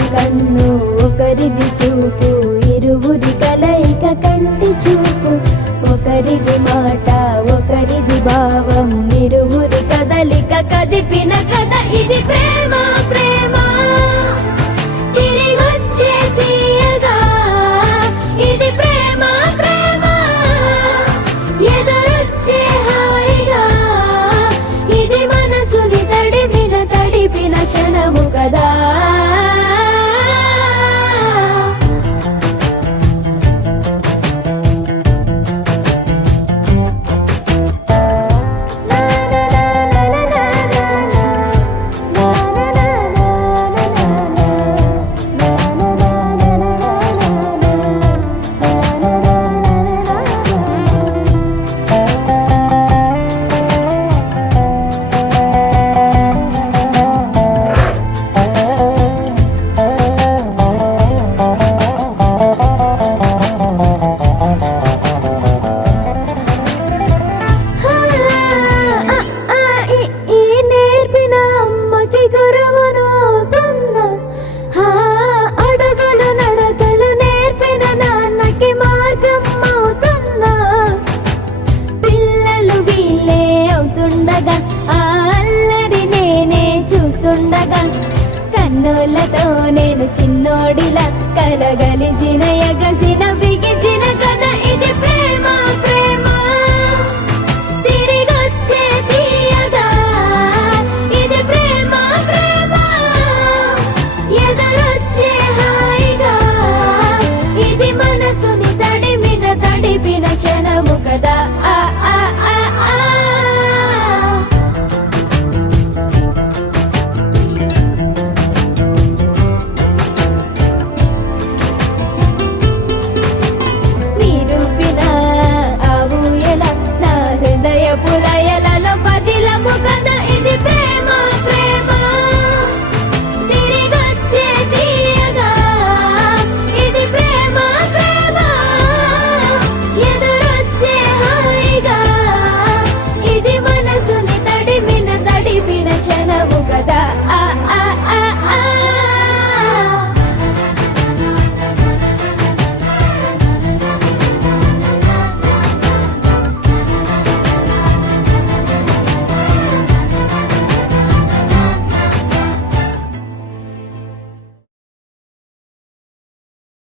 ఒకరిది కన్ను ఒకరిది చూపు, ఇరువురి కలయిక కంటి చూపు. ఒకరిది మాట ఒకరిది భావం, ఇరువురి కదలిక కదిపిన కథ ఇది ప్రేమ. ప్రేమ తిరిగొచ్చే తీయగా ఇది ప్రేమ. ప్రేమ ఎదురొచ్చే హాయిగా ఇది మనసుని తడిపిన క్షణము కదా. కన్నులతో నేను చిన్నోడిలా కలగలిసిన ఎగసిన బిగిసిన కథ ఇది ప్రేమ.